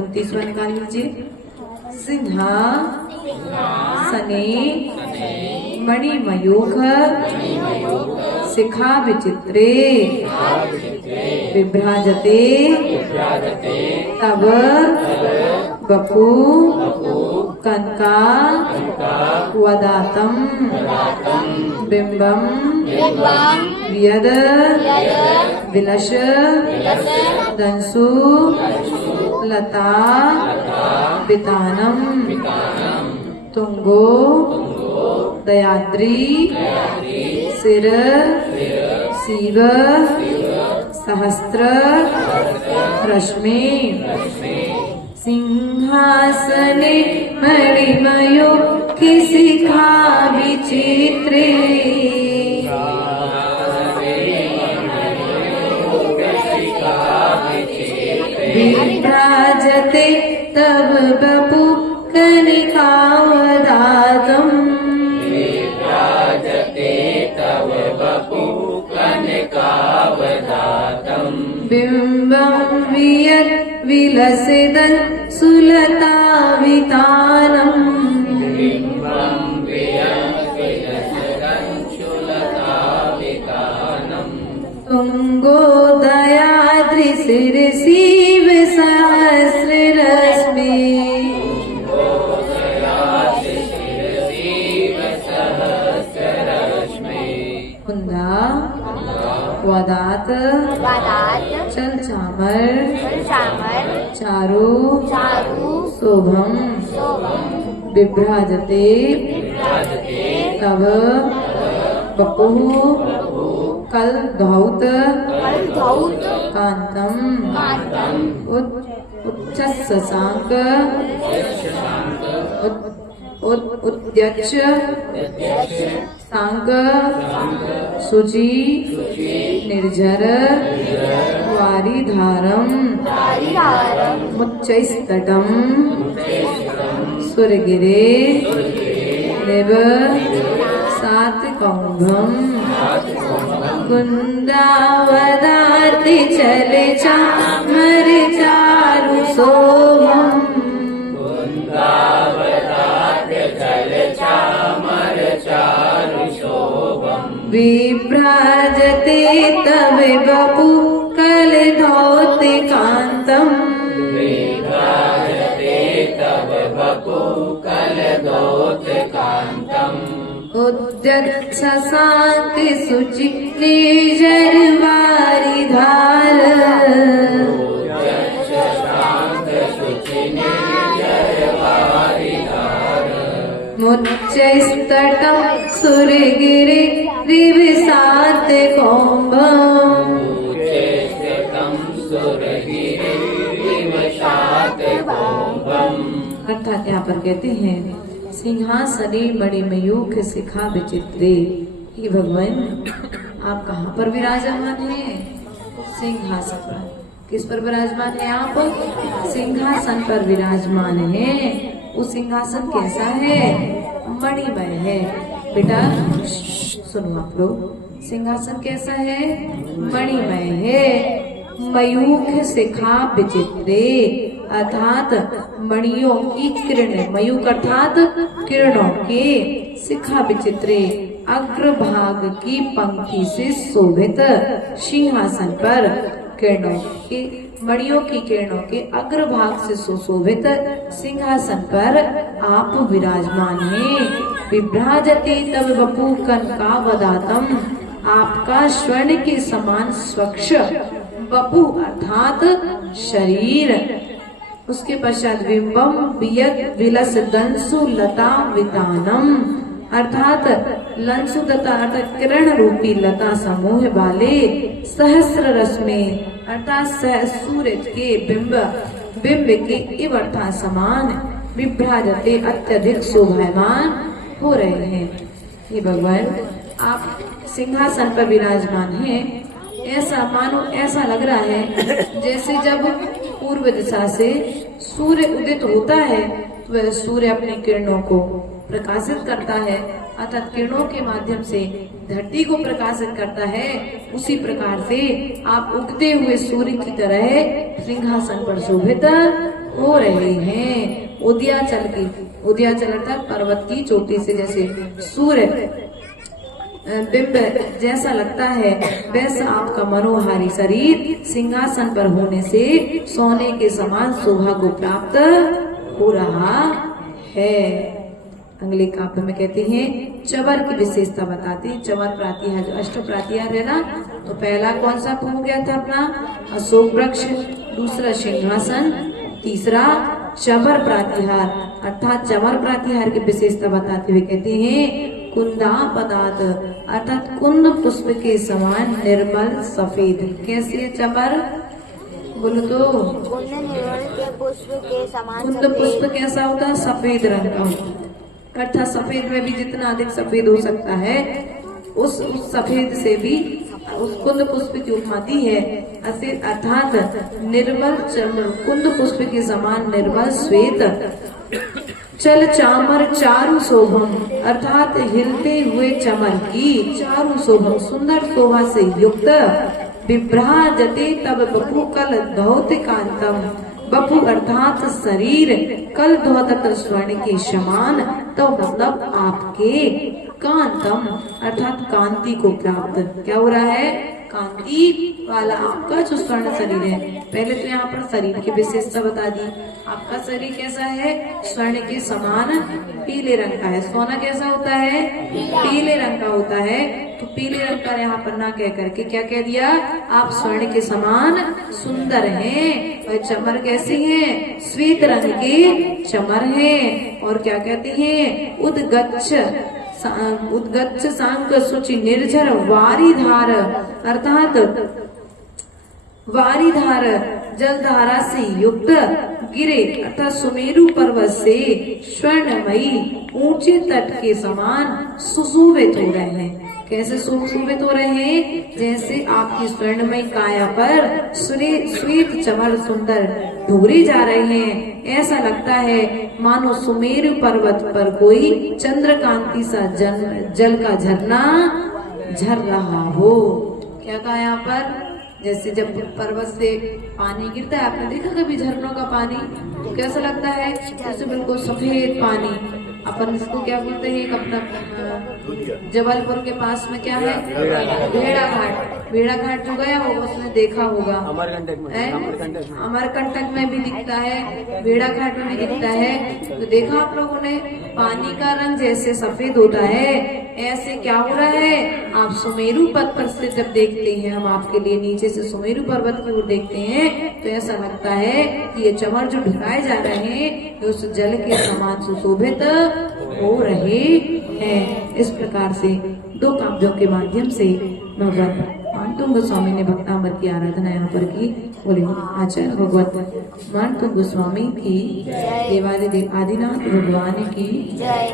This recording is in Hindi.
29वां निकाल लीजिए। सिंहासने मणिमयूख शिखा विचित्रे विभ्राजते तव बपू कनका वदातम बिंबम व्यद विलश दंसु लता वितानम तुंगो दयाद्री सिर शिव सहस्त्र रश्मि सिंहासने मणिमयूख शिखा विचित्रे विभ्राजते तव बपू कनिकावदातम् बिंबं वियत् विलसितं सुलता वितानम् तुंगोदयाद्रि शिरसीव सहस्र रश्मि कुंदा वदात चल चामर चारु शोभम बिभ्राजते तव बपुः कल धौत कांतम उच्चस्सांक उद्यक्ष सांक शुचि निर्झर वारिधारम मुच्चैस्तटम सुरगिरे निव सातकौंभम कुंदावदाति चले चामर चारु शोभम विभ्राजते तव बपू कलधौत कांतम उद्यत शशांक शुचि निर्झर वारिधार मुच्चैस्तटं सुरगिरे रिवसात कौंभम अर्थात यहाँ पर कहते हैं सिंहासने मणिमयूख शिखा विचित्रे। हे भगवान, आप कहाँ पर विराजमान हैं? सिंहासन पर। किस पर विराजमान है आप? सिंहासन पर विराजमान है। वो सिंहासन कैसा है? मणिमय है। बेटा सुनो आप लोग, सिंहासन कैसा है? मणिमय है। मयूख शिखा विचित्रे अर्थात मणियों की किरण, मयूख अर्थात किरणों के, शिखा विचित्रे अग्रभाग की पंक्ति से शोभित सिंहासन पर किरणों के, मणियों की किरणों के अग्रभाग से सुशोभित सिंहासन पर आप विराजमान हैं। विभ्राजते तव बपू कनकावदातम, आपका स्वर्ण के समान स्वच्छ बपू अर्थात शरीर, उसके पश्चात बिंबम वियत विलस दंसु लता वितानम अर्थात लंसु लता अर्थात किरण रूपी लता समूह वाले सहस्र रस में अर्थात सूर्य के बिंब के इव अर्थात समान विभ्राजते अत्यधिक शोभायमान हो रहे हैं। ये भगवान आप सिंहासन पर विराजमान हैं। ऐसा मानो ऐसा लग रहा है जैसे जब पूर्व दिशा से सूर्य उदित होता है तो वह सूर्य अपनी किरणों को प्रकाशित करता है, अर्थात किरणों के माध्यम से धरती को प्रकाशित करता है। उसी प्रकार से आप उगते हुए सूर्य की तरह सिंहासन पर शोभित हो रहे हैं। उदयाचल अर्थात पर्वत की चोटी से जैसे सूर्य बिंब जैसा लगता है, वैसा आपका मनोहारी शरीर सिंहासन पर होने से सोने के समान शोभा को प्राप्त हो रहा है। अगले काव्य में कहते हैं चवर की विशेषता बताते हैं। चवर प्रातिहार जो अष्ट प्रातिहार है ना, तो पहला कौन सा हो गया था अपना अशोक वृक्ष, दूसरा सिंहासन, तीसरा चवर प्रातिहार। अर्थात चवर प्रातिहार की विशेषता बताते हुए कहते हैं कुंदा पदार्थ अर्थात कुंद पुष्प के समान निर्मल सफेद। कैसे चवर बोलो तो? कुंद पुष्प कैसा होता है? सफेद रंग का होता है। अर्थात सफेद में भी जितना अधिक सफेद हो सकता है उस सफेद से भी उस कुंद पुष्प की उपमा दी है। अर्थात निर्मल कुंद पुष्प के समान निर्मल श्वेत चल चामर चारु शोभम अर्थात हिलते हुए चमर की चारु शोभम सुंदर शोभा से युक्त विभ्राजते तब बपु कल धौतिकांतम। बपु अर्थात शरीर, कल धौत स्वर्ण के समान, तो मतलब आपके कांतम अर्थात कांति को प्राप्त। क्या हो रहा है? कांति वाला आपका जो स्वर्ण शरीर है। पहले तो यहाँ पर शरीर की विशेषता बता दी। आपका शरीर कैसा है? स्वर्ण के समान पीले रंग का है। सोना कैसा होता है? पीले रंग का होता है। तो पीले रंग का यहाँ पर ना कह करके क्या कह दिया? आप स्वर्ण के समान सुंदर हैं। और चमर कैसी है? श्वेत रंग के चमर हैं। और क्या कहते हैं? उद्गच्छ सांक सुचि निर्झर वारीधार अर्थात वारीधार जलधारा से युक्त गिरे अर्थात सुमेरु पर्वत से स्वर्णमयी ऊंचे तट के समान सुशोभित हो रहे हैं। कैसे सुशोभित हो रहे हैं? जैसे आपकी स्वर्णमयी काया पर श्वेत चमर सुंदर ढूंढे जा रहे हैं। ऐसा लगता है मानो सुमेरु पर्वत पर कोई चंद्रकांति सा जल का झरना झर रहा हो। क्या कहा यहाँ पर? जैसे जब पर्वत से पानी गिरता है, आपने देखा कभी झरनों का पानी? तो कैसा लगता है? जैसे बिल्कुल सफेद पानी। अपन इसको क्या बोलते हैं? अपना जबलपुर के पास में क्या है? भेड़ा घाट। भेड़ा घाट जो गया होगा उसने देखा होगा। अमरकंटक में भी दिखता है, भेड़ा घाट में भी दिखता है। तो देखा आप लोगों ने? पानी का रंग जैसे सफेद होता है, ऐसे क्या हो रहा है? आप सुमेरु पर्वत पर से जब देखते हैं, हम आपके लिए नीचे से सुमेरु पर्वत की ओर देखते हैं, तो ऐसा लगता है कि ये चमर जो ढुकाए जा रहे हैं उस जल के समान सुशोभित हो रहे हैं। इस प्रकार से दो काव्यों के माध्यम से भगवान मानतुंग गोस्वामी ने भक्तांबर की आराधना यहाँ पर की। बोले आचार्य भगवत मानतुंग गोस्वामी की, देवादिदेव आदिनाथ भगवान की जय।